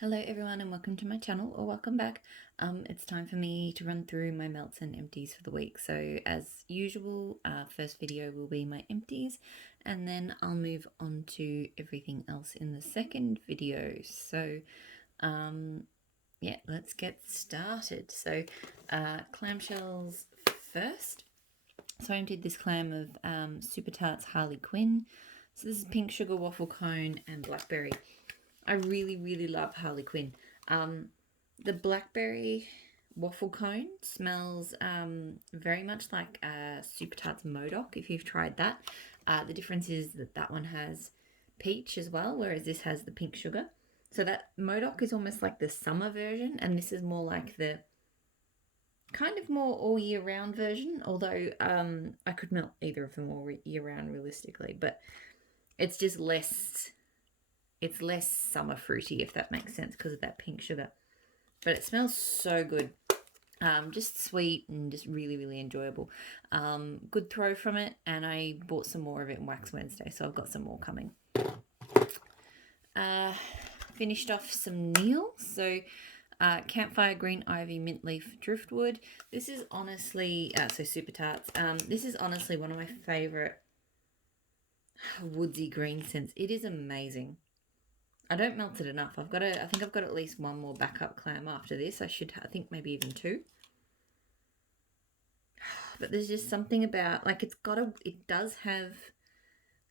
Hello everyone and welcome to my channel, or welcome back. It's time for me to run through my melts and empties for the week. So as usual, first video will be my empties and then I'll move on to everything else in the second video. So yeah, let's get started. So clamshells first. So I emptied this clam of Super Tarts Harley Quinn. So this is pink sugar waffle cone and blackberry. I really love Harley Quinn. The blackberry waffle cone smells very much like Super Tarts Modoc, if you've tried that. The difference is that that one has peach as well, whereas this has the pink sugar. So that Modoc is almost like the summer version, and this is more like the kind of more all year round version, although I could melt either of them all year round realistically, but it's just less summer fruity, if that makes sense, because of that pink sugar. But it smells so good. Just sweet and just really enjoyable. Good throw from it, and I bought some more of it in Wax Wednesday, so I've got some more coming. Finished off some Neil. So Campfire Green Ivy Mint Leaf Driftwood. This is honestly, so Super Tarts. This is honestly one of my favourite woodsy green scents. It is amazing. I don't melt it enough. I think I've got at least one more backup clam after this. I think maybe even two. But there's just something about, like, it does have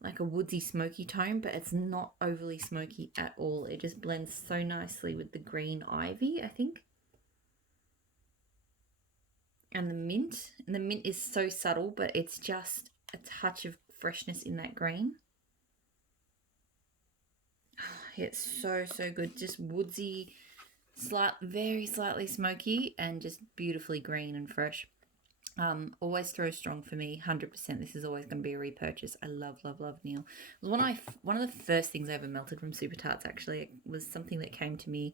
like a woodsy smoky tone, but it's not overly smoky at all. It just blends so nicely with the green ivy, I think. And the mint is so subtle, but it's just a touch of freshness in that green. It's so good. Just woodsy, very slightly smoky, and just beautifully green and fresh. Always throw strong for me, 100%. This is always going to be a repurchase. I love Neil. It was one of the first things I ever melted from Super Tarts. Actually, it was something that came to me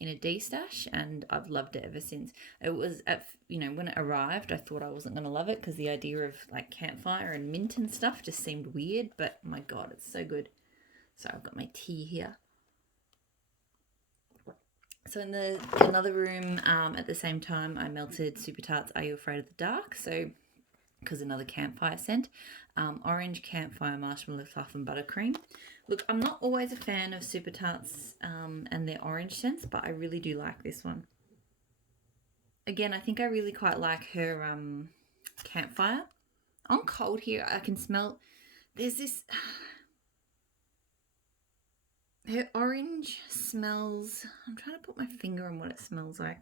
in a D-stash, and I've loved it ever since. It was when it arrived, I thought I wasn't going to love it because the idea of like campfire and mint and stuff just seemed weird. But my God, it's so good. So I've got my tea here. So in another room, at the same time, I melted Super Tarts Are You Afraid of the Dark? So, because another campfire scent. Orange Campfire Marshmallow Fluff and Buttercream. Look, I'm not always a fan of Super Tarts and their orange scents, but I really do like this one. Again, I think I really quite like her campfire. On cold here, I can smell, there's this... Her orange smells... I'm trying to put my finger on what it smells like.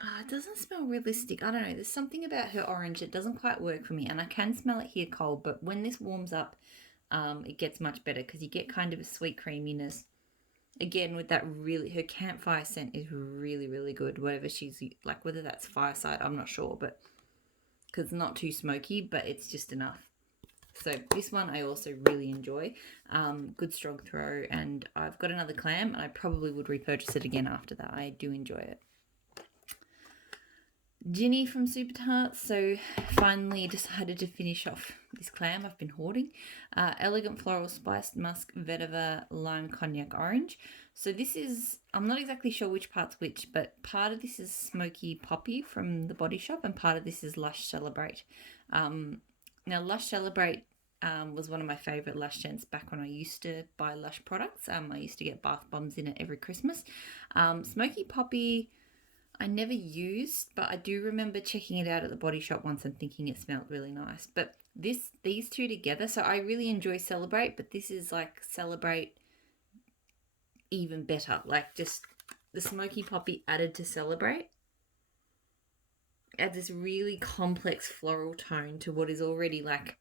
It doesn't smell realistic. I don't know. There's something about her orange that doesn't quite work for me. And I can smell it here cold, but when this warms up, it gets much better because you get kind of a sweet creaminess. Again, with that her campfire scent is really good. Whatever she's like, whether that's fireside, I'm not sure, but because it's not too smoky, but it's just enough. So this one I also really enjoy. Good strong throw, and I've got another clam, and I probably would repurchase it again after that. I do enjoy it. Ginny from Super Tarts. So finally decided to finish off this clam I've been hoarding. Elegant Floral Spiced Musk Vetiver Lime Cognac Orange. So this is, I'm not exactly sure which part's which, but part of this is Smoky Poppy from the Body Shop, and part of this is Lush Celebrate. Now Lush Celebrate was one of my favourite Lush scents back when I used to buy Lush products. I used to get bath bombs in it every Christmas. Smoky Poppy I never used, but I do remember checking it out at the Body Shop once and thinking it smelled really nice. But these two together, so I really enjoy Celebrate, but this is like Celebrate even better. Like just the Smoky Poppy added to Celebrate adds this really complex floral tone to what is already like...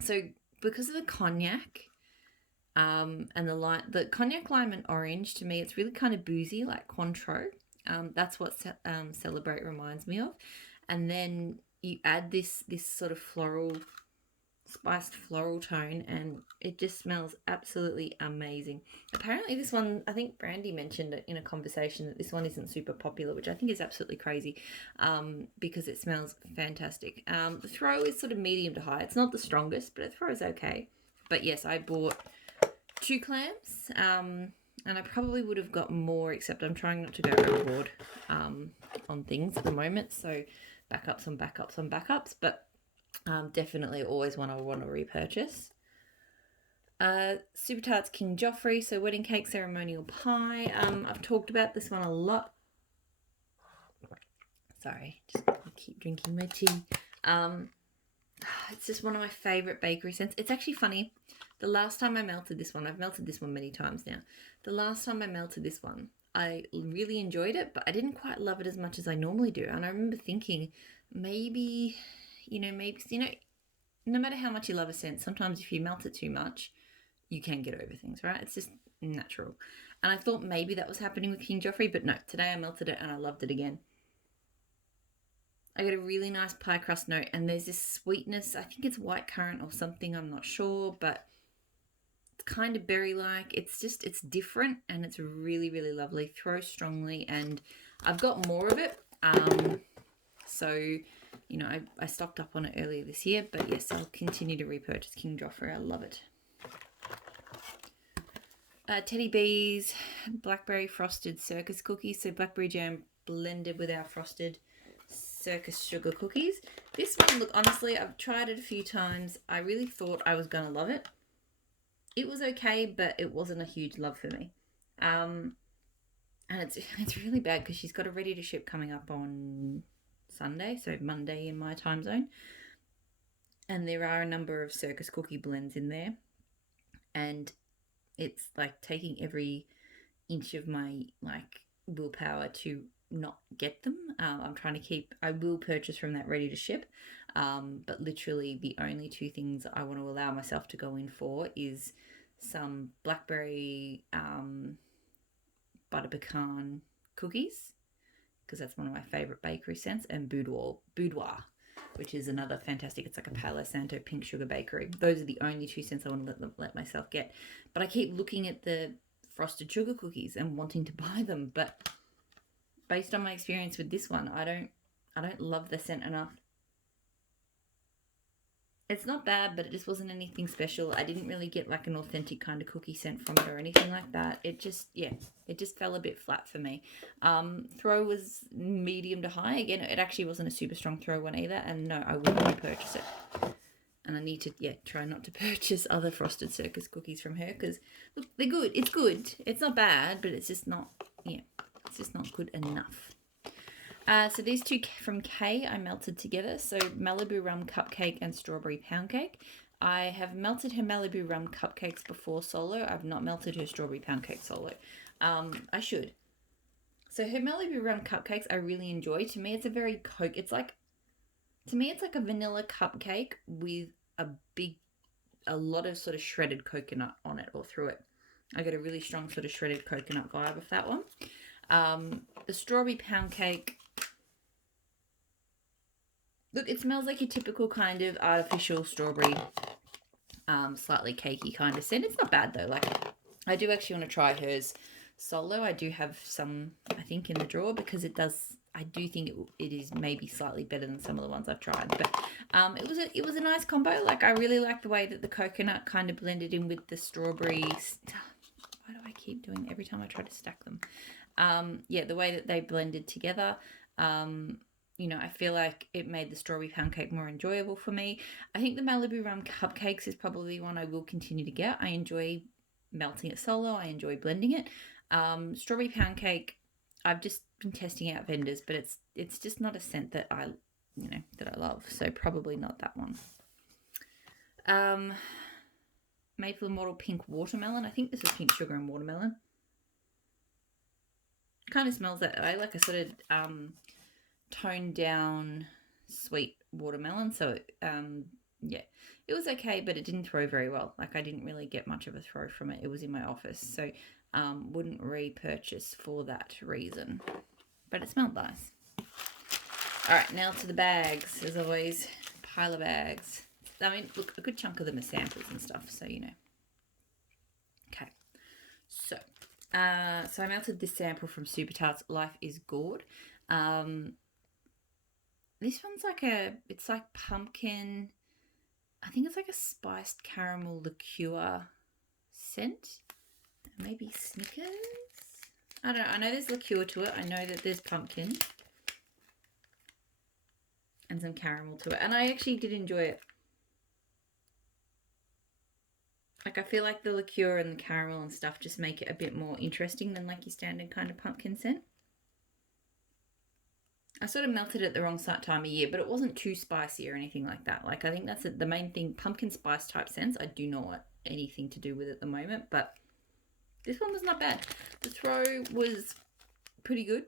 So because of the cognac and the cognac, lime and orange, to me it's really kind of boozy, like Cointreau. That's what Celebrate reminds me of. And then you add this sort of spiced floral tone, and it just smells absolutely amazing. Apparently this one, I think Brandy mentioned it in a conversation, that this one isn't super popular, which I think is absolutely crazy, because it smells fantastic. The throw is sort of medium to high. It's not the strongest, but the throw is okay. But yes, I bought 2 clams, and I probably would have got more, except I'm trying not to go overboard on things at the moment. So backups on backups on backups, but definitely always one I want to repurchase. Super Tarts King Joffrey, so wedding cake ceremonial pie. I've talked about this one a lot. Sorry, just keep drinking my tea. It's just one of my favourite bakery scents. It's actually funny. The last time I melted this one, I've melted this one many times now. The last time I melted this one, I really enjoyed it, but I didn't quite love it as much as I normally do. And I remember thinking, maybe, no matter how much you love a scent, sometimes if you melt it too much, you can get over things, right? It's just natural. And I thought maybe that was happening with King Joffrey, but no, today I melted it and I loved it again. I get a really nice pie crust note, and there's this sweetness. I think it's white currant or something, I'm not sure, but it's kind of berry-like. It's different, and it's really, really lovely. Throw strongly, and I've got more of it. So, I stocked up on it earlier this year, but yes, I'll continue to repurchase King Joffrey. I love it. Teddy Bees, blackberry frosted circus cookies. So blackberry jam blended with our frosted circus sugar cookies. This one, look, honestly, I've tried it a few times. I really thought I was going to love it. It was okay, but it wasn't a huge love for me. And it's really bad because she's got a ready to ship coming up on Sunday, so Monday in my time zone. And there are a number of circus cookie blends in there. And it's like taking every inch of my willpower to not get them. I will purchase from that ready to ship, but literally the only 2 things I want to allow myself to go in for is some blackberry butter pecan cookies, because that's one of my favorite bakery scents, and boudoir, which is another fantastic. It's like a Palo Santo pink sugar bakery. Those are the only 2 scents I want to let myself get. But I keep looking at the frosted sugar cookies and wanting to buy them, but based on my experience with this one, I don't love the scent enough. It's not bad, but it just wasn't anything special. I didn't really get like an authentic kind of cookie scent from it or anything like that. It just fell a bit flat for me. Throw was medium to high. Again, it actually wasn't a super strong throw one either, and no, I wouldn't repurchase it. And I need to, try not to purchase other frosted circus cookies from her, because, look, they're good. It's good. It's not bad, but it's just not good enough. So these 2 from Kay I melted together. So Malibu rum cupcake and strawberry pound cake. I have melted her Malibu rum cupcakes before solo. I've not melted her strawberry pound cake solo. I should. So her Malibu rum cupcakes I really enjoy. To me, it's a very it's like a vanilla cupcake with a lot of sort of shredded coconut on it or through it. I get a really strong sort of shredded coconut vibe of that one. The strawberry pound cake, look, it smells like your typical kind of artificial strawberry, slightly cakey kind of scent. It's not bad though. Like, I do actually want to try hers solo. I do have some, I think, in the drawer, because I do think it is maybe slightly better than some of the ones I've tried. But it was a nice combo. Like, I really like the way that the coconut kind of blended in with the strawberries. Why do I keep doing it every time I try to stack them? The way that they blended together, I feel like it made the strawberry pound cake more enjoyable for me. I think the Malibu rum cupcakes is probably one I will continue to get. I enjoy melting it solo. I enjoy blending it. Strawberry pound cake, I've just been testing out vendors, but it's just not a scent that I love. So probably not that one. Maple Immortal pink watermelon. I think this is pink sugar and watermelon. Kind of smells that way, like a sort of toned down sweet watermelon. So it was okay, but it didn't throw very well. Like, I didn't really get much of a throw from it. It was in my office, so wouldn't repurchase for that reason, but it smelled nice. All right, now to the bags. As always, pile of bags. I mean, look, a good chunk of them are samples and stuff, so okay, so I melted this sample from Super Tarts, Life is Gourd. This one's it's like pumpkin I think it's like a spiced caramel liqueur scent. Maybe Snickers? I don't know. I know there's liqueur to it. I know that there's pumpkin and some caramel to it. And I actually did enjoy it. Like, I feel like the liqueur and the caramel and stuff just make it a bit more interesting than like your standard kind of pumpkin scent. I sort of melted it at the wrong time of year, but it wasn't too spicy or anything like that. Like, I think that's the main thing. Pumpkin spice type scents, I do not want anything to do with at the moment, but this one was not bad. The throw was pretty good.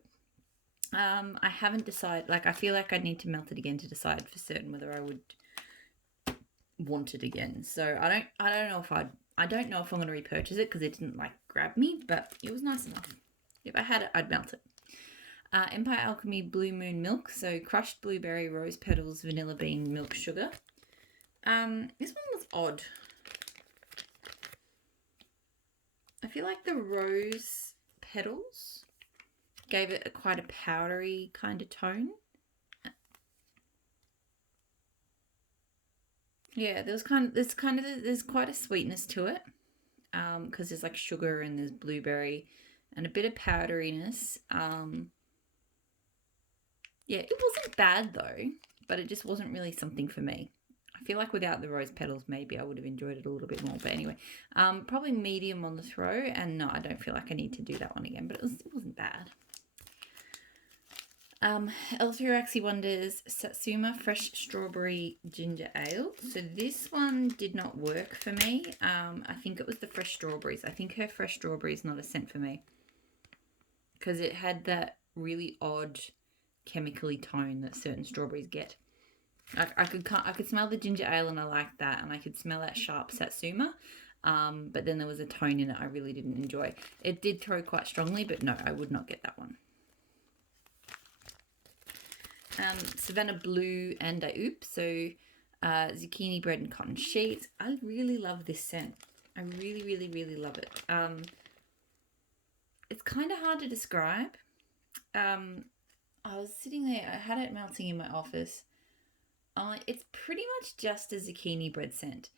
I haven't decided. Like, I feel like I need to melt it again to decide for certain whether I would want it again. So I don't know if I don't know if I'm going to repurchase it because it didn't like grab me, but it was nice enough. If I had it, I'd melt it. Empire Alchemy Blue Moon Milk. So crushed blueberry, rose petals, vanilla bean, milk, sugar. This one was odd. I feel like the rose petals gave it quite a powdery kind of tone. Yeah, there's quite a sweetness to it, because there's like sugar and there's blueberry and a bit of powderiness. Yeah, it wasn't bad though, but it just wasn't really something for me. I feel like without the rose petals, maybe I would have enjoyed it a little bit more. But anyway, probably medium on the throw, and no, I don't feel like I need to do that one again. But it wasn't bad. Elfiraxi Wonders Satsuma Fresh Strawberry Ginger Ale. So this one did not work for me. I think it was the fresh strawberries. I think her fresh strawberry is not a scent for me because it had that really odd chemically tone that certain strawberries get. I could smell the ginger ale and I liked that, and I could smell that sharp Satsuma. But then there was a tone in it I really didn't enjoy. It did throw quite strongly, but no, I would not get that one. Savannah Blue and Oops. So zucchini bread and cotton sheets. I really love this scent. I really, really, really love it. It's kind of hard to describe. I was sitting there. I had it melting in my office. It's pretty much just a zucchini bread scent.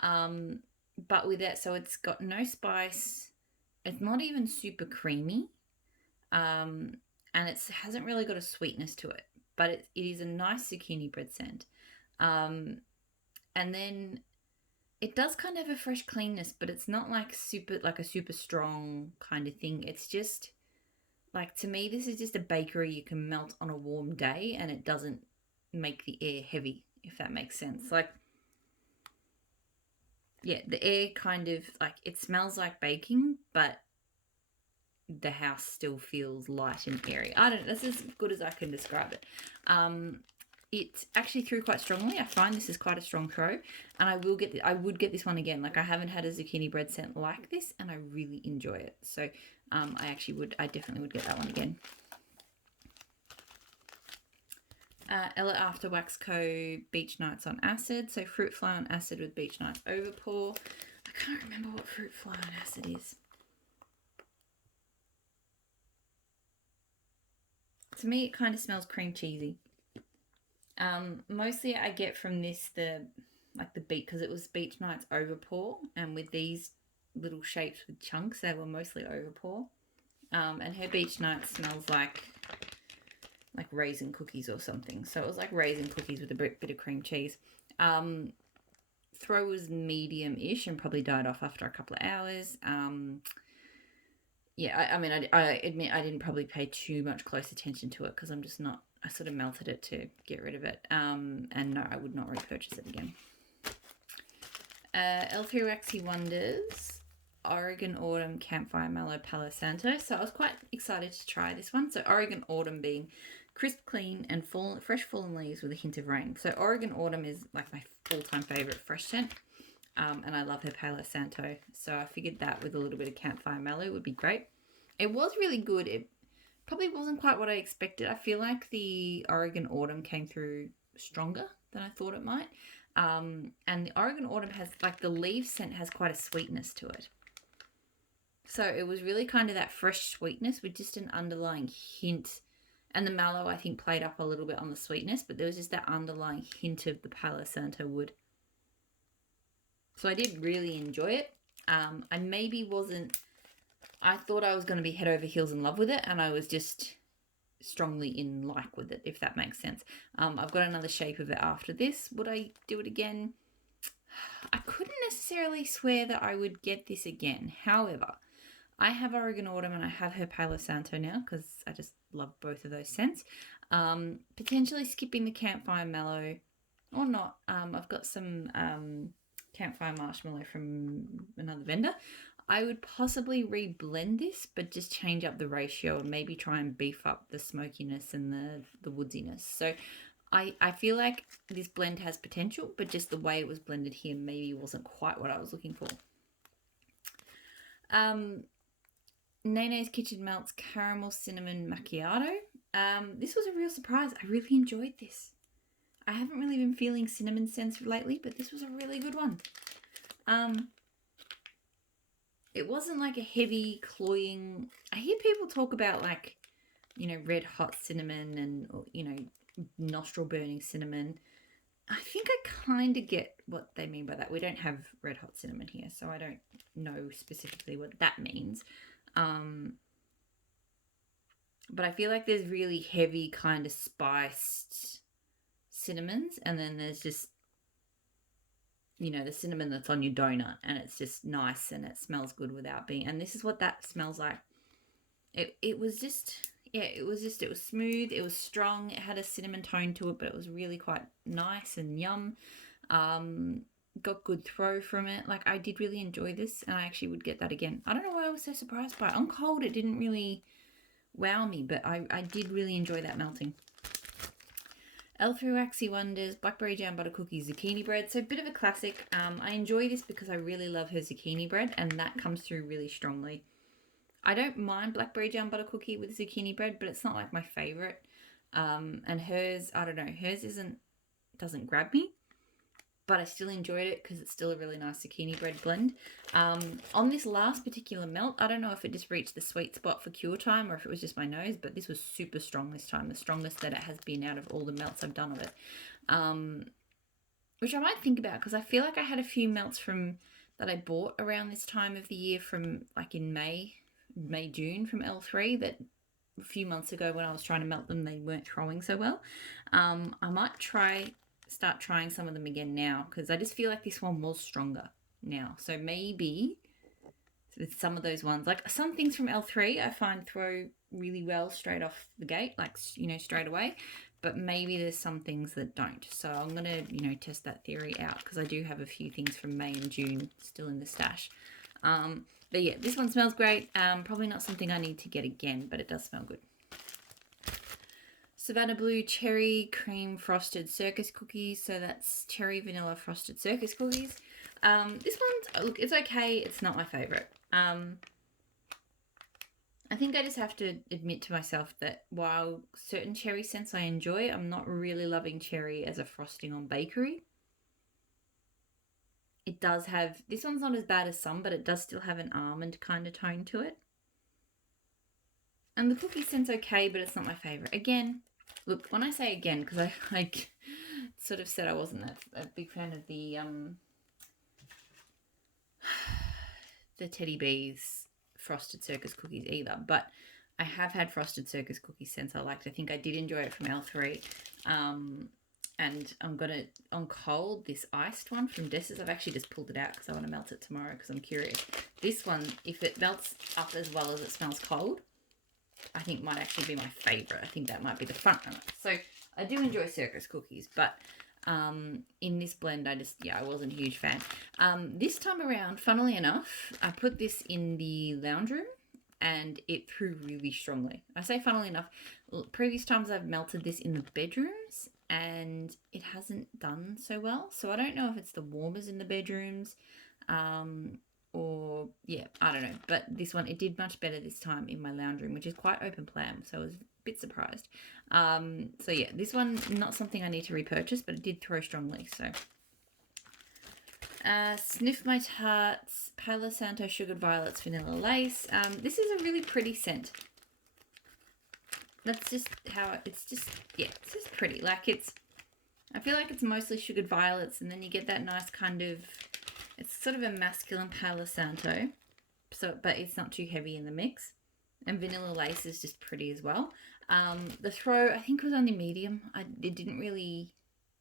But with that, so it's got no spice. It's not even super creamy. And it hasn't really got a sweetness to it. But it is a nice zucchini bread scent. And then it does kind of have a fresh cleanness, but it's not like a super strong kind of thing. It's just like, to me, this is just a bakery you can melt on a warm day and it doesn't make the air heavy, if that makes sense. Like, yeah, the air kind of like, it smells like baking, but the house still feels light and airy. I don't know. That's as good as I can describe it. It actually threw quite strongly. I find this is quite a strong throw, and I would get this one again. Like, I haven't had a zucchini bread scent like this, and I really enjoy it. So I definitely would get that one again. Ella After Wax Co. Beach Nights on Acid. So fruit fly on acid with beach nights overpour. I can't remember what fruit fly on acid is. To me, it kind of smells cream cheesy. Mostly I get from this the beat, because it was beach nights overpour, and with these little shapes with chunks, they were mostly overpour. And her beach night smells like raisin cookies or something. So it was like raisin cookies with a bit of cream cheese. Throw was medium-ish and probably died off after a couple of hours. Yeah, I mean, I admit I didn't probably pay too much close attention to it because I'm just not. I sort of melted it to get rid of it. And no, I would not repurchase it again. Elfie Waxy Wonders Oregon Autumn Campfire Mallow Palo Santo. So I was quite excited to try this one. So Oregon Autumn being crisp, clean, and fresh fallen leaves with a hint of rain. So Oregon Autumn is like my all-time favourite fresh scent. And I love her Palo Santo. So I figured that with a little bit of Campfire Mallow would be great. It was really good. It probably wasn't quite what I expected. I feel like the Oregon Autumn came through stronger than I thought it might. And the Oregon Autumn has, like, the leaf scent has quite a sweetness to it. So it was really kind of that fresh sweetness with just an underlying hint. And the mallow, I think, played up a little bit on the sweetness, but there was just that underlying hint of the Palo Santo wood. So I did really enjoy it. I maybe wasn't, I thought I was going to be head over heels in love with it, and I was just strongly in like with it, if that makes sense. I've got another shape of it after this. Would I do it again? I couldn't necessarily swear that I would get this again. However, I have Oregon Autumn and I have her Palo Santo now because I just love both of those scents. Potentially skipping the Campfire Mellow or not. I've got some Campfire Marshmallow from another vendor. I would possibly reblend this, but just change up the ratio and maybe try and beef up the smokiness and the woodsiness. So I feel like this blend has potential, but just the way it was blended here maybe wasn't quite what I was looking for. Nene's Kitchen Melts Caramel Cinnamon Macchiato. This was a real surprise. I really enjoyed this. I haven't really been feeling cinnamon scents lately, but this was a really good one. It wasn't like a heavy, cloying... I hear people talk about like, you know, red hot cinnamon and, you know, nostril burning cinnamon. I think I kind of get what they mean by that. We don't have red hot cinnamon here, so I don't know specifically what that means. But I feel like there's really heavy kind of spiced cinnamons, and then there's just, you know, the cinnamon that's on your donut, and it's just nice and it smells good without being, and this is what that smells like. It was just, yeah, it was smooth, it was strong, it had a cinnamon tone to it, but it was really quite nice and yum. Got good throw from it. Like, I did really enjoy this, and I actually would get that again. I don't know why I was so surprised by it. On cold, it didn't really wow me, but I did really enjoy that melting. L3 Waxy Wonders, Blackberry Jam Butter Cookies, Zucchini Bread. So a bit of a classic. I enjoy this because I really love her zucchini bread, and that comes through really strongly. I don't mind Blackberry Jam Butter Cookie with zucchini bread, but it's not like my favourite. And hers, I don't know, hers doesn't grab me, but I still enjoyed it because it's still a really nice zucchini bread blend. On this last particular melt, I don't know if it just reached the sweet spot for cure time or if it was just my nose, but this was super strong this time, the strongest that it has been out of all the melts I've done of it. Which I might think about because I feel like I had a few melts that I bought around this time of the year from like in May, June from L3 that a few months ago when I was trying to melt them, they weren't throwing so well. I might start trying some of them again now because I just feel like this one was stronger now. So maybe with some of those ones, like some things from L3 I find throw really well straight off the gate, like, you know, straight away, but maybe there's some things that don't. So I'm going to, you know, test that theory out because I do have a few things from May and June still in the stash. But yeah, this one smells great. Probably not something I need to get again, but it does smell good. Savannah Blue Cherry Cream Frosted Circus Cookies. So that's cherry vanilla frosted circus cookies. This one's, look, it's okay. It's not my favourite. I think I just have to admit to myself that while certain cherry scents I enjoy, I'm not really loving cherry as a frosting on bakery. It does have, this one's not as bad as some, but it does still have an almond kind of tone to it. And the cookie scent's okay, but it's not my favourite. Again, look, when I say again, because I sort of said I wasn't a big fan of the Teddy Bees Frosted Circus Cookies either, but I have had Frosted Circus Cookies since I liked. I think I did enjoy it from L3. And I'm going to, on cold, this iced one from Desses. I've actually just pulled it out because I want to melt it tomorrow because I'm curious. This one, if it melts up as well as it smells cold, I think might actually be my favourite. I think that might be the front runner. So I do enjoy circus cookies, but in this blend, I wasn't a huge fan. This time around, funnily enough, I put this in the lounge room and it threw really strongly. I say funnily enough, previous times I've melted this in the bedrooms and it hasn't done so well. So I don't know if it's the warmers in the bedrooms or, yeah, I don't know. But this one, it did much better this time in my lounge room, which is quite open plan. So I was a bit surprised. So yeah, this one, not something I need to repurchase, but it did throw strongly. So Sniff My Tarts, Palo Santo Sugared Violets Vanilla Lace. This is a really pretty scent. That's just how it's just pretty. Like I feel like it's mostly sugared violets, and then you get that nice kind of It's sort of a masculine Palo Santo, so but it's not too heavy in the mix. And Vanilla Lace is just pretty as well. The throw, I think, was only medium. It didn't really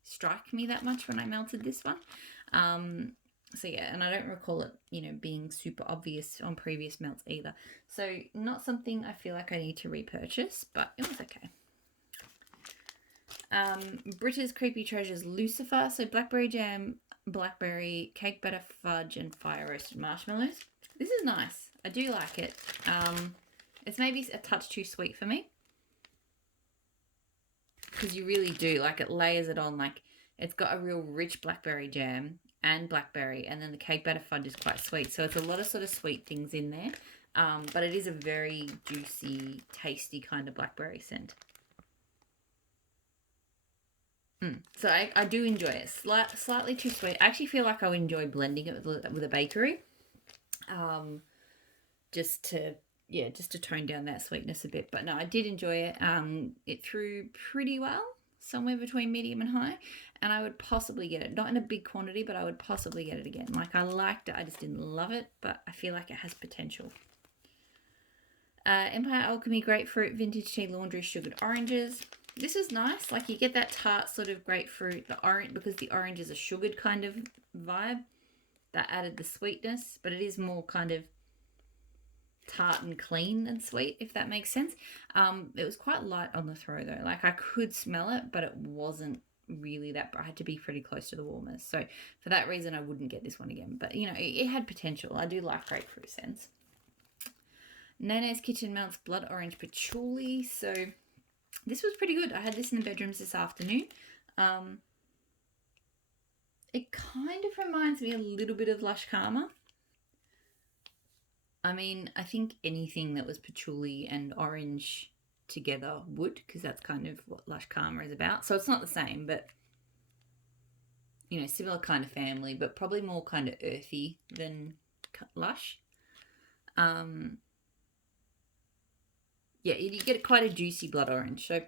strike me that much when I melted this one. So yeah, and I don't recall it, being super obvious on previous melts either. So not something I feel like I need to repurchase, but it was okay. Britta's Creepy Treasures Lucifer. So blackberry jam, blackberry, cake batter, fudge, and fire roasted marshmallows. This is nice. I do like it. It's maybe a touch too sweet for me. Because you really do. Like, it layers it on. Like, it's got a real rich blackberry jam and blackberry. And then the cake batter fudge is quite sweet. So it's a lot of sort of sweet things in there. But it is a very juicy, tasty kind of blackberry scent. So I do enjoy it. Slightly too sweet. I actually feel like I would enjoy blending it with a bakery. Just to tone down that sweetness a bit. But no, I did enjoy it. It threw pretty well, somewhere between medium and high. And I would possibly get it. Not in a big quantity, but I would possibly get it again. Like, I liked it. I just didn't love it. But I feel like it has potential. Empire Alchemy Grapefruit Vintage Tea Laundry Sugared Oranges. This is nice. Like, you get that tart sort of grapefruit, the orange, because the orange is a sugared kind of vibe. That added the sweetness, but it is more kind of tart and clean than sweet, if that makes sense. It was quite light on the throw though. Like, I could smell it, but it wasn't really that. I had to be pretty close to the warmers. So for that reason, I wouldn't get this one again. But, it had potential. I do like grapefruit scents. Nana's Kitchen Melts Blood Orange Patchouli. So this was pretty good. I had this in the bedrooms this afternoon. It kind of reminds me a little bit of Lush Karma. I mean, I think anything that was patchouli and orange together would, because that's kind of what Lush Karma is about. So it's not the same, but, similar kind of family, but probably more kind of earthy than Lush. Yeah, you get quite a juicy blood orange. So,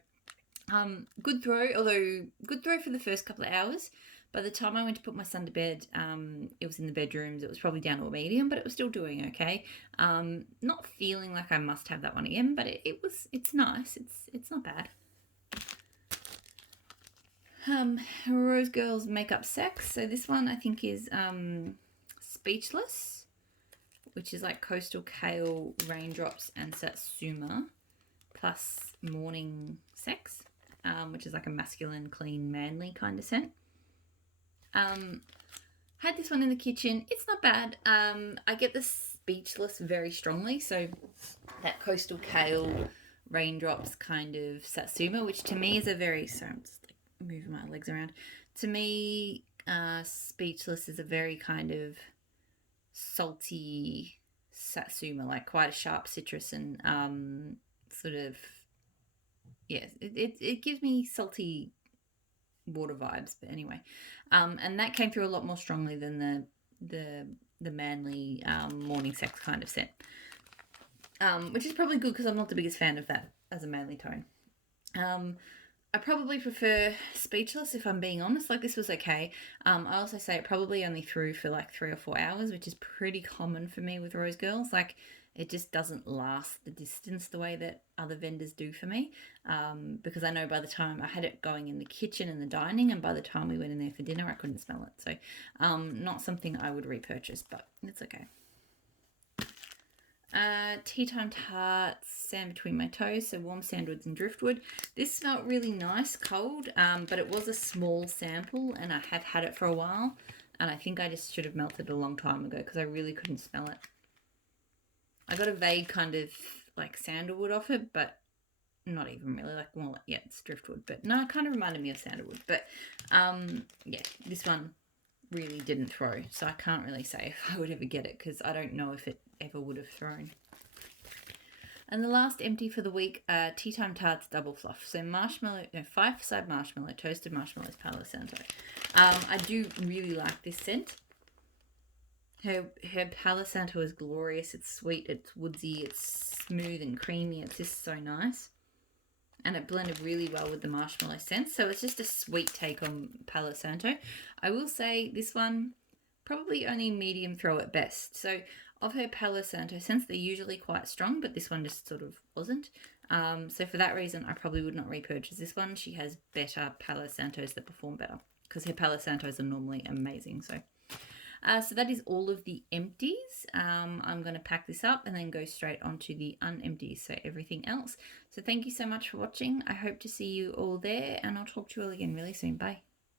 good throw, although good throw for the first couple of hours. By the time I went to put my son to bed, it was in the bedrooms. It was probably down to a medium, but it was still doing okay. Not feeling like I must have that one again, but it's nice. It's not bad. Rose Girls Makeup Sex. So this one I think is Speechless, which is like Coastal Kale, Raindrops, and Satsuma, plus Morning Sex, which is like a masculine, clean, manly kind of scent. Had this one in the kitchen. It's not bad. I get the Speechless very strongly. So that Coastal Kale, Raindrops kind of Satsuma, which to me is a very, sorry, I'm just like moving my legs around. To me, Speechless is a very kind of salty Satsuma, like quite a sharp citrus and sort of, yeah, it gives me salty water vibes. But anyway, and that came through a lot more strongly than the manly morning sex kind of scent, which is probably good because I'm not the biggest fan of that as a manly tone. I probably prefer Speechless, if I'm being honest. Like, this was okay. I also say it probably only threw for like 3 or 4 hours, which is pretty common for me with Rose Girls. Like, it just doesn't last the distance the way that other vendors do for me. Because I know by the time I had it going in the kitchen and the dining, and by the time we went in there for dinner, I couldn't smell it. So, not something I would repurchase, but it's okay. Tea Time Tarts, Sand Between My Toes, so warm sandwoods and driftwood. This smelled really nice cold, but it was a small sample and I have had it for a while, and I think I just should have melted it a long time ago because I really couldn't smell it. I got a vague kind of like sandalwood off it, but not even really, like, well, yeah, it's driftwood, but no, it kind of reminded me of sandalwood. But yeah, this one really didn't throw, so I can't really say if I would ever get it because I don't know if it ever would have thrown. And the last empty for the week, Tea Time Tarts Double Fluff. So marshmallow, 5-side marshmallow, toasted marshmallows, Palo Santo. I do really like this scent. Her Palo Santo is glorious. It's sweet, it's woodsy, it's smooth and creamy. It's just so nice. And it blended really well with the marshmallow scent. So it's just a sweet take on Palo Santo. I will say this one probably only medium throw at best. So of her Palo Santo scents, they're usually quite strong, but this one just sort of wasn't. So for that reason, I probably would not repurchase this one. She has better Palo Santos that perform better because her Palo Santos are normally amazing. So that is all of the empties. I'm going to pack this up and then go straight onto the unempties, so everything else. So thank you so much for watching. I hope to see you all there, and I'll talk to you all again really soon. Bye.